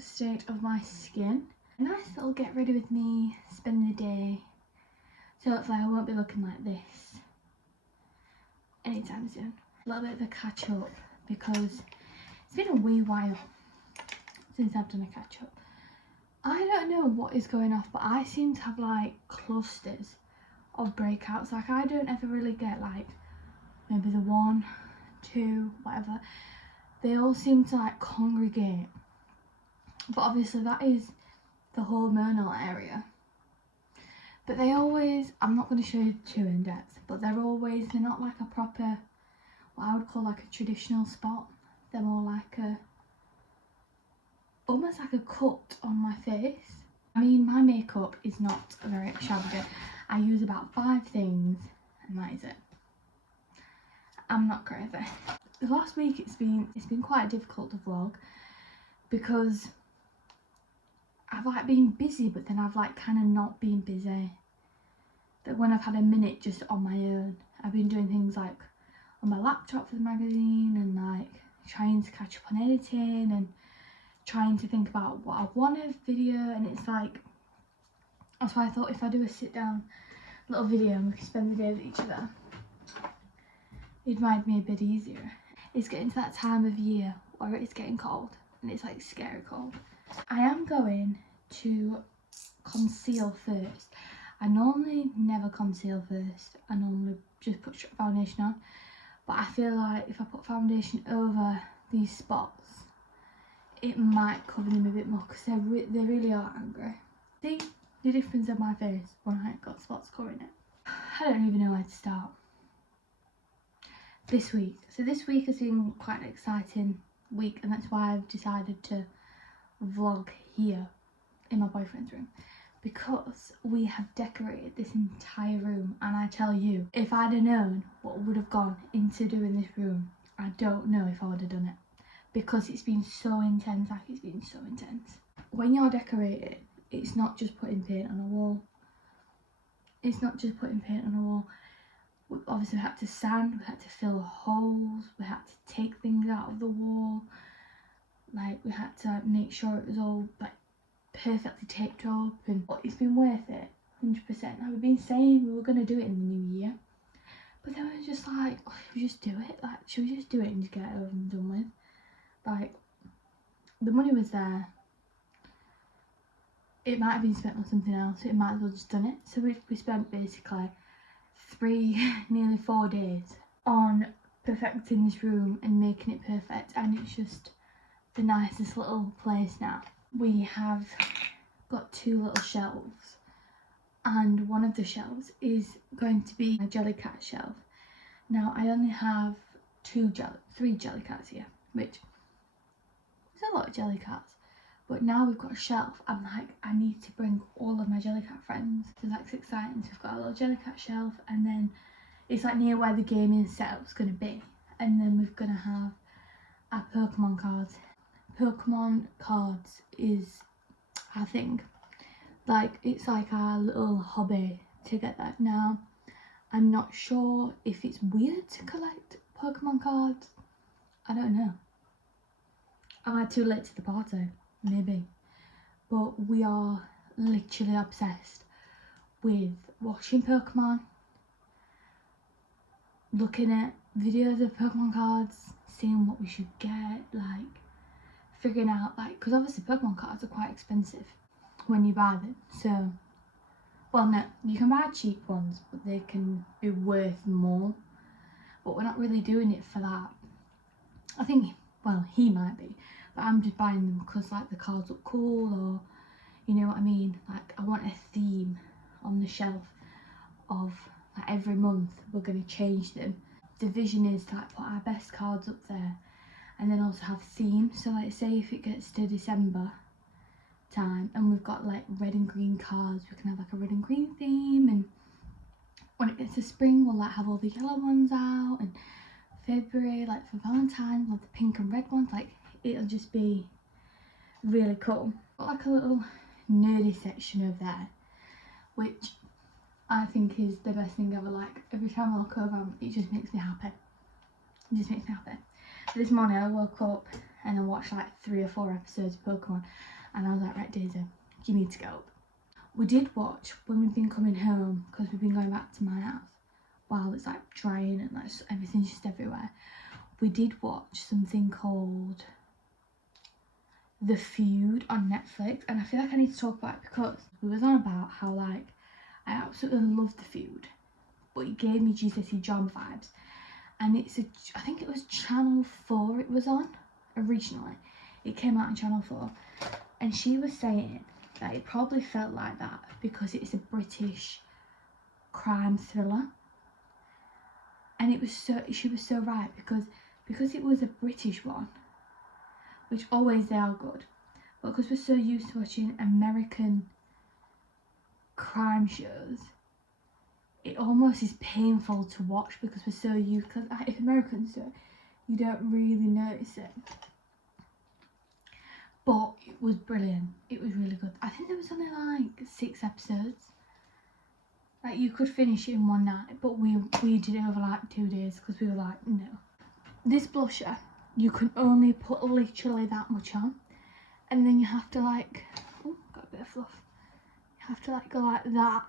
state of my skin. A nice little get ready with me, spend the day. So hopefully I won't be looking like this anytime soon. A little bit of a catch up because it's been a wee while since I've done a catch up. I don't know what is going off, but I seem to have like clusters of breakouts. Like I don't ever really get like maybe the 1, 2, whatever. They all seem to like congregate. But obviously that is the hormonal area. But they always, I'm not going to show you too in depth, but they're not like a proper, what I would call like a traditional spot. They're more like almost like a cut on my face. I mean, my makeup is not very extravagant. I use about 5 things and that is it. I'm not crazy. The last week it's been quite difficult to vlog because I've like been busy, but then I've like kind of not been busy. But when I've had a minute just on my own, I've been doing things like on my laptop for the magazine and like trying to catch up on editing and trying to think about what I want a video, and it's like, that's why I thought if I do a sit down little video and we can spend the day with each other, it might be a bit easier. It's getting to that time of year where it's getting cold and it's like scary cold. I am going to conceal first. I normally never conceal first. I normally just put foundation on, but I feel like if I put foundation over these spots, it might cover them a bit more because they really are angry. See the difference of my face when I got spots covering it? I don't even know where to start. This week. So this week has been quite an exciting week, and that's why I've decided to vlog here in my boyfriend's room, because we have decorated this entire room, and I tell you, if I'd have known what would have gone into doing this room, I don't know if I would have done it, because it's been so intense. Like, it's been so intense. When you're decorating, it's not just putting paint on a wall. It's not just putting paint on a wall. We obviously had to sand, we had to fill holes, we had to take things out of the wall, like we had to make sure it was all like perfectly taped up, and it's been worth it, 100%. Now, we've been saying we were going to do it in the new year, but then we were just like, oh, should we just do it? Like, should we just do it and just get it over and done with? Like, the money was there. It might have been spent on something else, so it might as well just done it. So we spent basically 3, nearly 4 days on perfecting this room and making it perfect, and it's just the nicest little place now. We have got 2 little shelves, and one of the shelves is going to be a Jellycat shelf. Now, I only have 3 Jellycats here, which is a lot of Jellycats. But now we've got a shelf, I'm like, I need to bring all of my Jellycat friends. So that's exciting. So we've got a little Jellycat shelf, and then it's like near where the gaming setup's going to be. And then we're going to have our Pokemon cards. Pokemon cards is, I think, like, it's like our little hobby together. Now, I'm not sure if it's weird to collect Pokemon cards. I don't know. Am I too late to the party? Maybe. But we are literally obsessed with watching Pokemon, looking at videos of Pokemon cards, seeing what we should get, like figuring out, like, because obviously Pokemon cards are quite expensive when you buy them. So, well, no, you can buy cheap ones, but they can be worth more. But we're not really doing it for that. I think, well, he might be, but I'm just buying them because, like, the cards look cool, or, you know what I mean? Like, I want a theme on the shelf of, like, every month we're going to change them. The vision is to, like, put our best cards up there, and then also have themes. So, like, say if it gets to December time and we've got like red and green cards, we can have like a red and green theme, and when it gets to spring we'll like have all the yellow ones out, and February, like for Valentine's, we'll have the pink and red ones. Like, it'll just be really cool. Got like a little nerdy section over there, which I think is the best thing ever. Like, every time I look over, it just makes me happy. It just makes me happy. This morning I woke up and then watched like 3 or 4 episodes of Pokemon, and I was like, right Daisy, you need to go up. We did watch when we've been coming home, because we've been going back to my house while it's like drying and like everything's just everywhere. We did watch something called The Feud on Netflix, and I feel like I need to talk about it because we was on about how like I absolutely loved The Feud, but it gave me GCSE drama vibes. And I think it was Channel 4 it was on originally. It came out on Channel 4, and she was saying that it probably felt like that because it's a British crime thriller. And she was so right, because it was a British one, which always they are good, but because we're so used to watching American crime shows, it almost is painful to watch because we're so used, because if Americans do it, you don't really notice it. But it was brilliant. It was really good. I think there was only like 6 episodes. Like you could finish it in one night, but we did it over like 2 days because we were like, no. This blusher, you can only put literally that much on, and then you have to like, oh, got a bit of fluff. You have to like go like that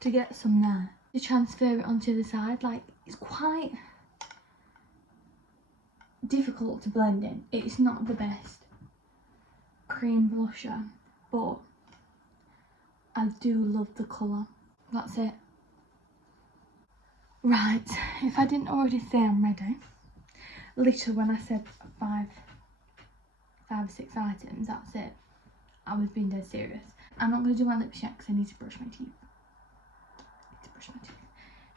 to get some there. To transfer it onto the side, like it's quite difficult to blend in. It's not the best cream blusher, but I do love the colour. That's it. Right, if I didn't already say I'm ready, literally when I said 5 or 6 items, that's it. I was being dead serious. I'm not going to do my lips yet because I need to brush my teeth.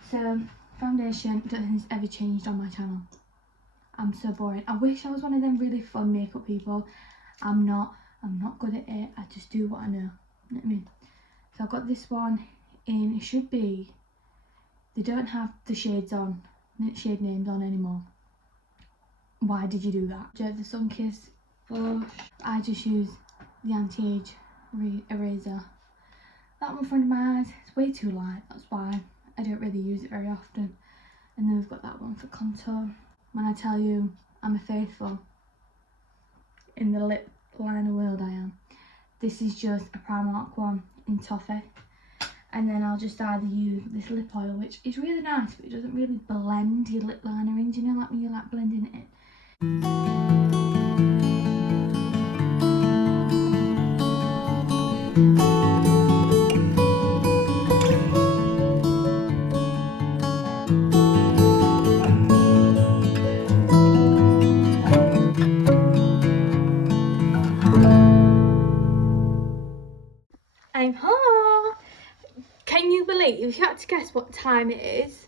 So, foundation, don't think it's ever changed on my channel. I'm so boring. I wish I was one of them really fun makeup people. I'm not good at it. I just do what I know. You know what I mean? So I've got this one in, it should be, they don't have the shades on, shade names on anymore. Why did you do that? The Sunkiss blush. I just use the anti-age eraser. That one for under my eyes, it's way too light, that's why I don't really use it very often. And then we've got that one for contour. When I tell you I'm a faithful in the lip liner world, I am. This is just a Primark one in toffee. And then I'll just either use this lip oil, which is really nice, but it doesn't really blend your lip liner in. Do you know, like when you're like blending it in? I'm home. Can you believe, if you had to guess what time it is,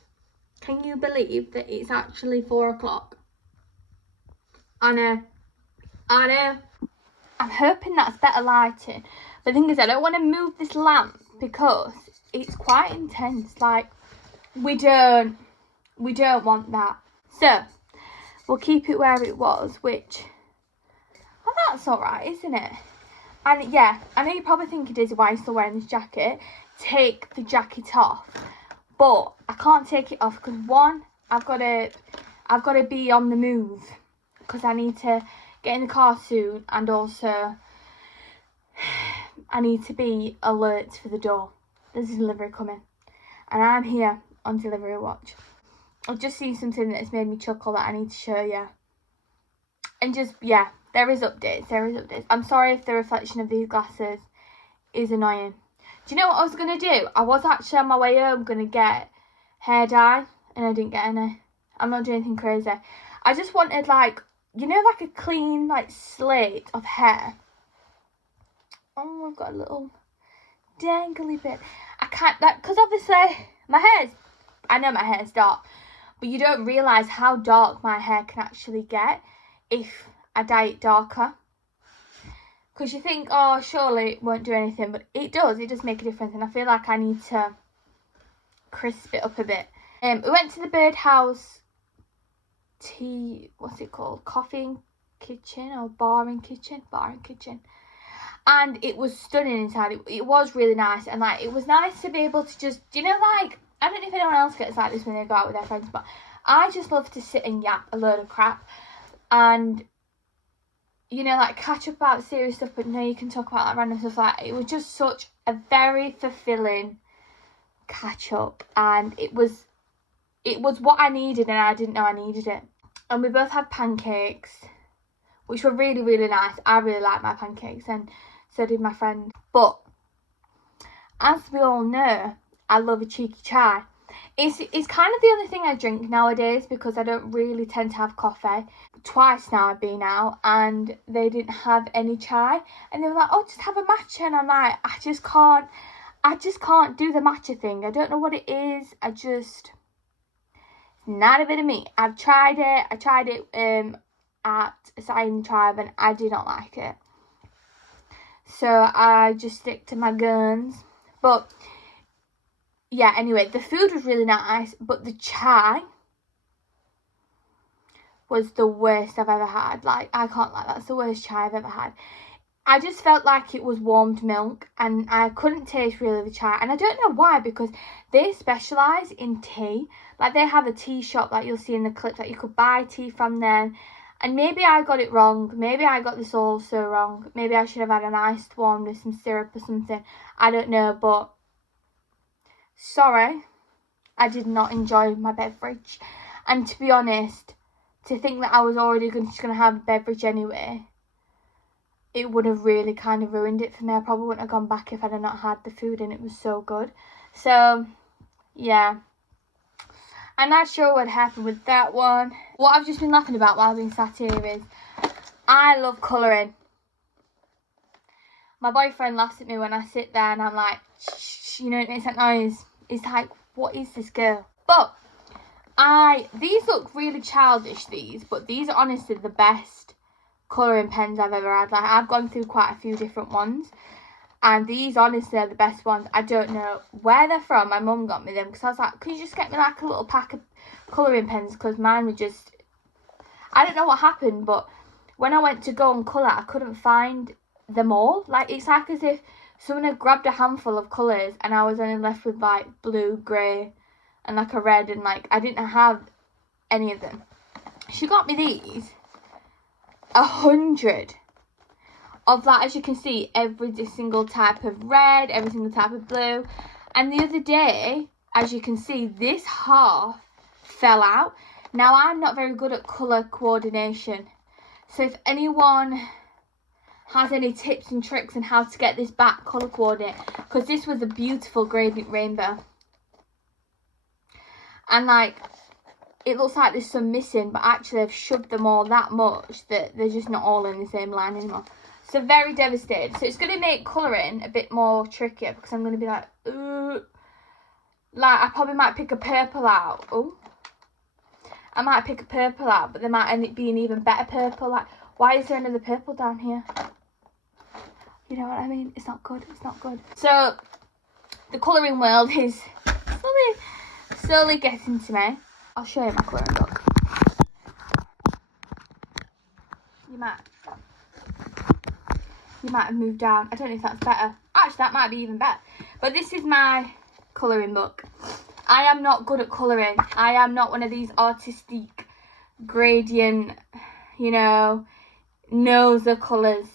can you believe that it's actually 4 o'clock? I know. I'm hoping that's better lighting. The thing is, I don't want to move this lamp because it's quite intense. Like, we don't want that. So, we'll keep it where it was, which, well, that's alright, isn't it? And yeah, I know you're probably thinking, Daisy, why are you still wearing this jacket? Take the jacket off. But I can't take it off because one, I've got to be on the move because I need to get in the car soon, and also I need to be alert for the door. There's a delivery coming and I'm here on delivery watch. I've just seen something that's made me chuckle that I need to show you. And just, yeah, there is updates. I'm sorry if the reflection of these glasses is annoying. Do you know what I was going to do? I was actually on my way home going to get hair dye and I didn't get any. I'm not doing anything crazy. I just wanted, like, you know, like a clean, like, slate of hair. Oh, I've got a little dangly bit. I can't, like, because obviously I know my hair's dark, but you don't realise how dark my hair can actually get if I dye it darker. Because you think, oh, surely it won't do anything, but it does make a difference, and I feel like I need to crisp it up a bit. We went to the Birdhouse what's it called? Coffee and kitchen or bar and kitchen? Bar and kitchen. And it was stunning inside. It was really nice, and like it was nice to be able to just, you know, like, I don't know if anyone else gets like this when they go out with their friends, but I just love to sit and yap a load of crap. And you know, like catch up about serious stuff, but no, you can talk about like random stuff. Like, it was just such a very fulfilling catch up, and it was what I needed, and I didn't know I needed it. And we both had pancakes, which were really, really nice. I really like my pancakes, and so did my friend. But as we all know, I love a cheeky chai. It's kind of the only thing I drink nowadays, because I don't really tend to have coffee. Twice now I've been out and they didn't have any chai, and they were like, oh, just have a matcha, and I'm like, I just can't do the matcha thing. I don't know what it is. It's not a bit of me. I've tried it. I tried it at Sign Tribe, and I did not like it. So I just stick to my guns. But yeah, anyway, the food was really nice, but the chai was the worst I've ever had. Like, I can't lie, that's the worst chai I've ever had. I just felt like it was warmed milk, and I couldn't taste really the chai. And I don't know why, because they specialise in tea. Like, they have a tea shop, like you'll see in the clips, like you could buy tea from them. And maybe I got it wrong. Maybe I got this also wrong. Maybe I should have had an iced one with some syrup or something. I don't know, but sorry, I did not enjoy my beverage. And to be honest, to think that I was already just going to have a beverage anyway, it would have really kind of ruined it for me. I probably wouldn't have gone back if I had not had the food, and it was so good. So, yeah. I'm not sure what happened with that one. What I've just been laughing about while I've been sat here is, I love colouring. My boyfriend laughs at me when I sit there and I'm like, shh, you know, it makes that noise. He's like, what is this girl? But these look really childish, but these are honestly the best colouring pens I've ever had. Like, I've gone through quite a few different ones, and these honestly are the best ones. I don't know where they're from. My mum got me them, because I was like, could you just get me like a little pack of colouring pens, because mine were just, I don't know what happened, but when I went to go and colour, I couldn't find them all. Like, it's like as if someone had grabbed a handful of colours and I was only left with like blue, grey and like a red, and like I didn't have any of them. She got me these 100 of, like, as you can see, every single type of red, every single type of blue. And the other day, as you can see, this half fell out. Now, I'm not very good at colour coordination, so if anyone has any tips and tricks on how to get this back colour coordinate, because this was a beautiful gradient rainbow, and like, it looks like there's some missing, but actually I've shoved them all that much that they're just not all in the same line anymore. So very devastated. So it's going to make colouring a bit more trickier, because I'm going to be like, ooh. Like, I probably might pick a purple out. Oh, I might pick a purple out, but there might end up being even better purple. Like, why is there another purple down here? You know what I mean? It's not good. It's not good. So the colouring world is slowly getting to me. I'll show you my colouring book. You might have moved down. I don't know if that's better. Actually, that might be even better. But this is my colouring book. I am not good at colouring. I am not one of these artistic gradient, you know, knows the colours.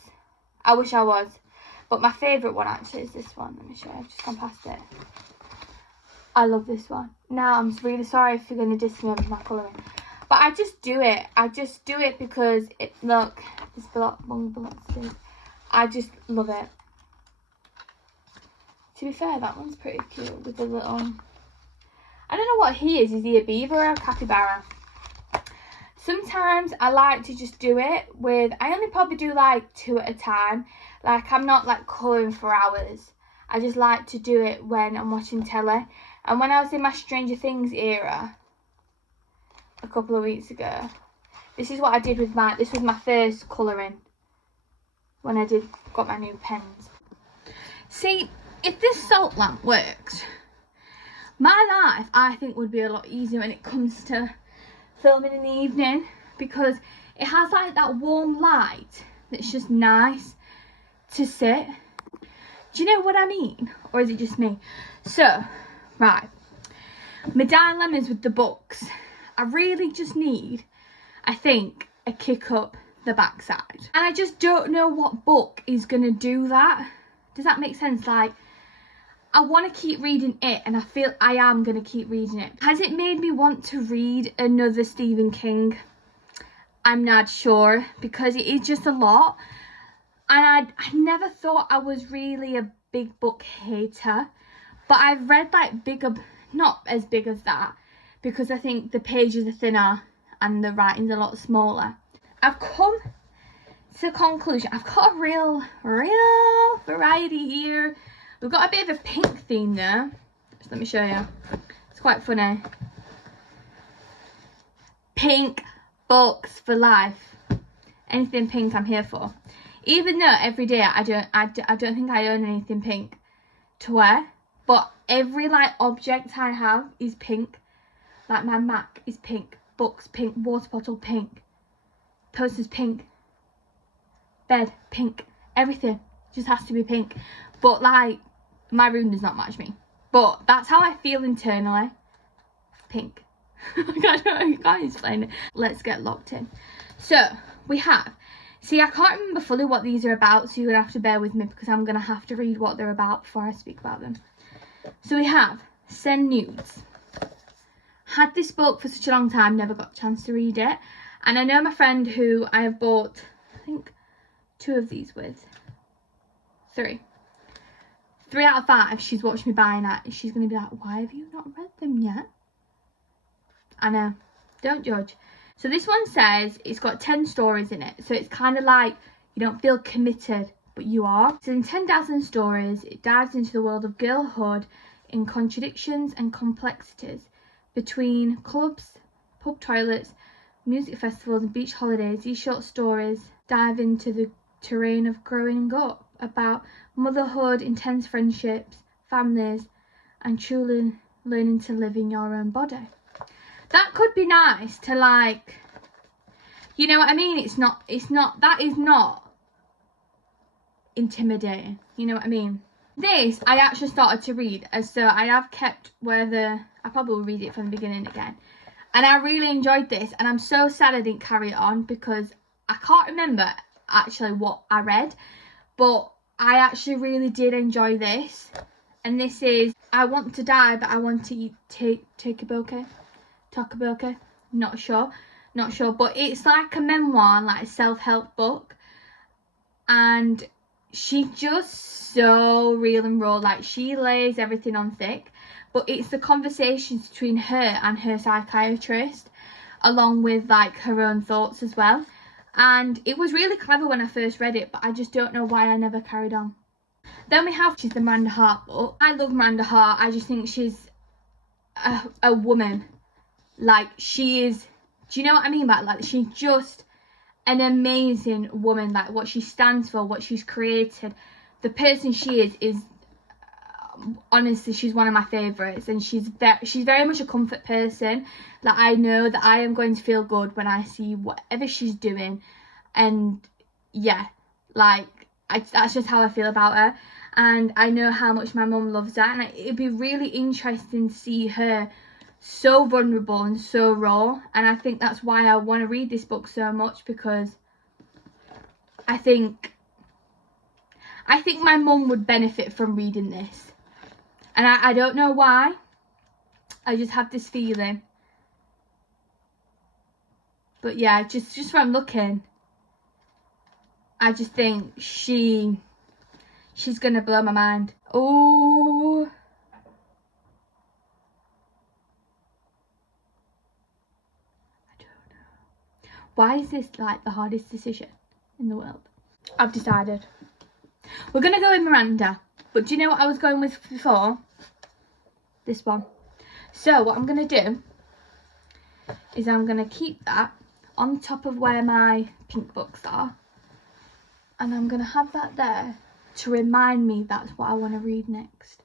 I wish I was. But my favourite one actually is this one. Let me show you. I've just gone past it. I love this one. Now, I'm really sorry if you're going to diss me over my colouring. But I just do it. I just do it because, look, this one belongs to this. I just love it. To be fair, that one's pretty cute with the little, I don't know what he is. Is he a beaver or a capybara? Sometimes I like to just do it with, I only probably do like 2 at a time. Like, I'm not like colouring for hours. I just like to do it when I'm watching telly. And when I was in my Stranger Things era a couple of weeks ago, this is what I did with this was my first colouring when I got my new pens. See, if this salt lamp works, my life, I think, would be a lot easier when it comes to filming in the evening, because it has like that warm light that's just nice to sit. Do you know what I mean? Or is it just me? So, right, my dilemmas with the books. I really just need, I think, a kick up the backside. And I just don't know what book is going to do that. Does that make sense? Like, I want to keep reading it, and I feel I am going to keep reading it. Has it made me want to read another Stephen King? I'm not sure, because it is just a lot. And I never thought I was really a big book hater. But I've read like bigger, not as big as that, because I think the pages are thinner and the writing's a lot smaller. I've come to the conclusion, I've got a real variety here. We've got a bit of a pink theme there. Just let me show you. It's quite funny. Pink books for life. Anything pink I'm here for. Even though every day I don't think I own anything pink to wear. But every like object I have is pink. Like my Mac is pink. Books pink. Water bottle pink. Posters pink. Bed pink. Everything just has to be pink. But like, my room does not match me. But that's how I feel internally. Pink. I can't explain it. Let's get locked in. So we have, see, I can't remember fully what these are about, so you're gonna have to bear with me because I'm gonna have to read what they're about before I speak about them. So we have Send Nudes. Had this book for such a long time, never got a chance to read it. And I know my friend who I have bought, I think, 2 of these with. 3 out of 5, she's watched me buying it. She's going to be like, why have you not read them yet? I know. Don't judge. So this one says it's got 10 stories in it. So it's kind of like you don't feel committed, but you are. So in 10,000 stories, it dives into the world of girlhood in contradictions and complexities between clubs, pub toilets, music festivals and beach holidays. These short stories dive into the terrain of growing up, about motherhood, intense friendships, families, and truly learning to live in your own body. That could be nice to, like, you know what I mean? That is not intimidating. You know what I mean? This, I actually started to read, as so I have kept I probably will read it from the beginning again. And I really enjoyed this, and I'm so sad I didn't carry it on because I can't remember actually what I read, but I actually really did enjoy this. And this is, I want to die, but I want to eat takoboke. Not sure, but it's like a memoir, like a self-help book, and she's just so real and raw. Like, she lays everything on thick, but it's the conversations between her and her psychiatrist, along with like her own thoughts as well. And it was really clever when I first read it, but I just don't know why I never carried on. Then we have, she's the Miranda Hart book. I love Miranda Hart. I just think she's a woman. Like, she is, do you know what I mean by like, she's just an amazing woman. Like, what she stands for, what she's created, the person she is honestly, she's one of my favourites. And she's very much a comfort person. Like, I know that I am going to feel good when I see whatever she's doing. And yeah, like, that's just how I feel about her. And I know how much my mum loves her, and it'd be really interesting to see her so vulnerable and so raw. And I think that's why I want to read this book so much, because I think my mum would benefit from reading this. And I don't know why. I just have this feeling. But yeah, just from looking, I just think she's gonna blow my mind. Oh, I don't know. Why is this like the hardest decision in the world? I've decided. We're gonna go with Miranda. But do you know what I was going with before? This one. So what I'm gonna do is I'm gonna keep that on top of where my pink books are. And I'm going to have that there to remind me that's what I want to read next.